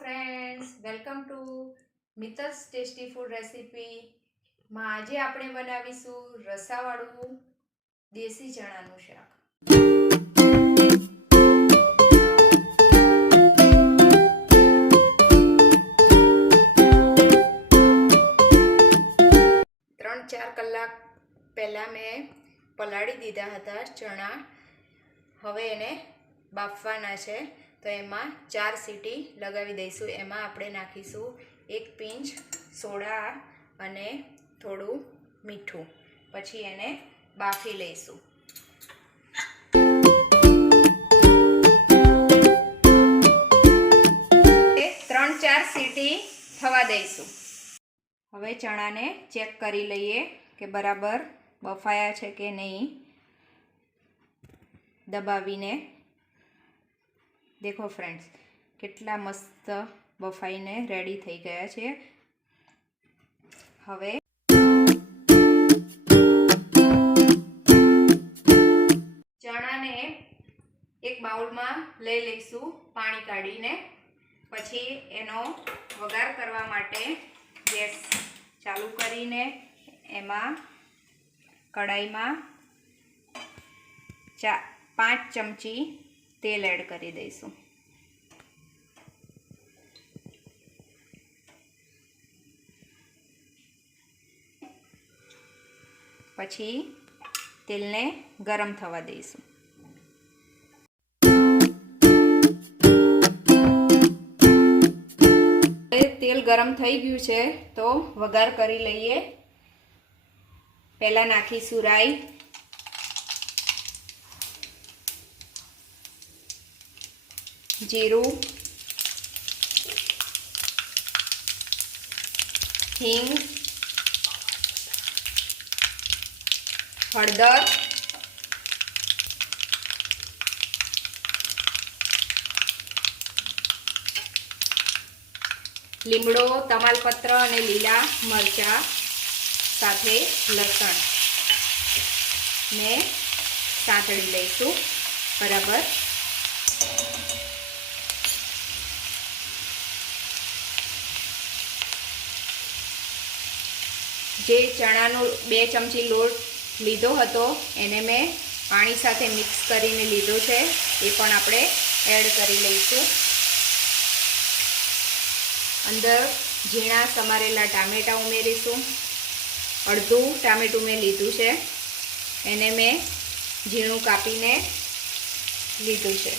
Friends welcome to Mitas tasty food રેસીપીમાં આજે આપણે બનાવીશું રસાવાળું દેશી ચણાનું શાક. ત્રણ ચાર કલાક પહેલાં મેં પલાળી દીધા હતા ચણા. હવે એને બાફવાના છે. તો એમાં ચાર સીટી લગાવી દઈશું. એમાં આપણે નાખીશું એક પિંચ સોડા અને થોડું મીઠું. પછી એને બાફી લઈશું. ત્રણ ચાર સીટી થવા દઈશું. હવે ચણાને ચેક કરી લઈએ કે બરાબર બફાયા છે કે નહીં. દબાવીને દેખો ફ્રેન્ડ્સ કેટલા મસ્ત બફાઈને રેડી થઈ ગયા છે. હવે ચણાને એક બાઉલમાં લઈ લઈશું પાણી કાઢીને. પછી એનો વઘાર કરવા માટે ગેસ ચાલુ કરીને એમાં કઢાઈમાં ચા પાંચ ચમચી તેલ એડ કરી દઈશું. પછી તેલને ગરમ થવા દઈશું. તેલ ગરમ થઈ ગયું છે તો વઘાર કરી લઈએ. પહેલાં નાખીશું રાઈ. જીરું હિંગ હળદર લીમડો તમાલપત્ર અને લીલા મરચાં સાથે લસણ ને સાંતળી લઈશું. બરાબર? જે ચણાનો બે ચમચી લોટ લીધો હતો, એને મેં પાણી સાથે મિક્સ કરીને લીધો છે, એ પણ આપણે એડ કરી લઈશું. અંદર ઝીણા સમારેલા ટામેટાં ઉમેરીશું. અડધું ટામેટું મેં લીધું છે, એને મેં ઝીણું કાપીને લીધું છે.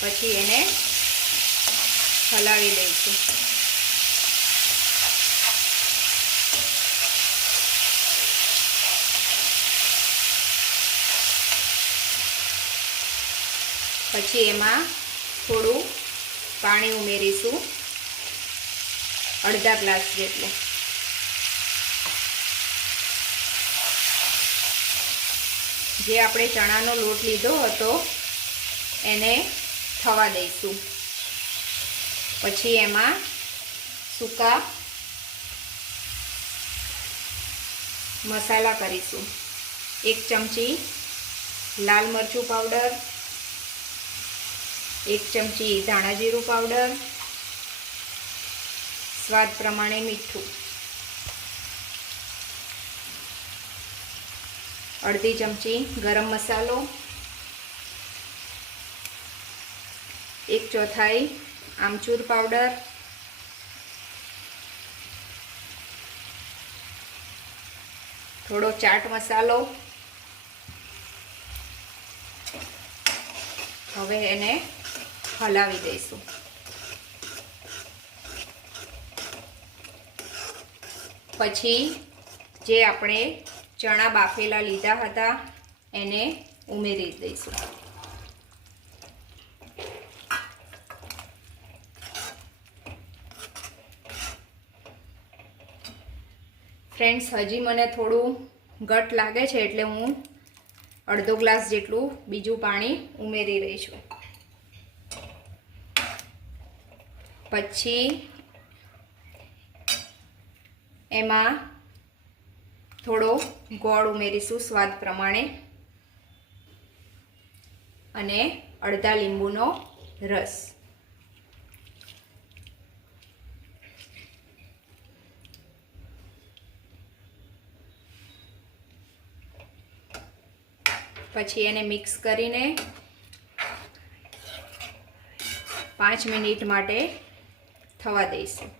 પછી એને હલાવી દઈશું પછી એમાં થોડું પાણી ઉમેરીશું. અડધા ગ્લાસ જેટલું. જે આપણે ચણાનો લોટ લીધો હતો, એને થવા દઈશું. પછી એમાં સૂકા મસાલા કરીશું. એક ચમચી લાલ મરચું પાવડર એક ચમચી ધાણા જીરું પાવડર, સ્વાદ પ્રમાણે મીઠું. અડધી ચમચી ગરમ મસાલો, એક ચોથાઈ આમચૂર પાવડર, થોડો ચાટ મસાલો. હવે એને હલાવી દઈશું પછી જે આપણે ચણા બાફેલા લીધા હતા, એને ઉમેરી દઈશું. ફ્રેન્ડ્સ, હજી મને થોડું ઘટ લાગે છે એટલે હું અડધો ગ્લાસ જેટલું બીજું પાણી ઉમેરી રહી છું. પછી એમાં થોડો ગોળ ઉમેરીશું સ્વાદ પ્રમાણે અને અડધા લીંબુનો રસ. પછી એને મિક્સ કરીને પાંચ મિનિટ માટે થવા દઈશું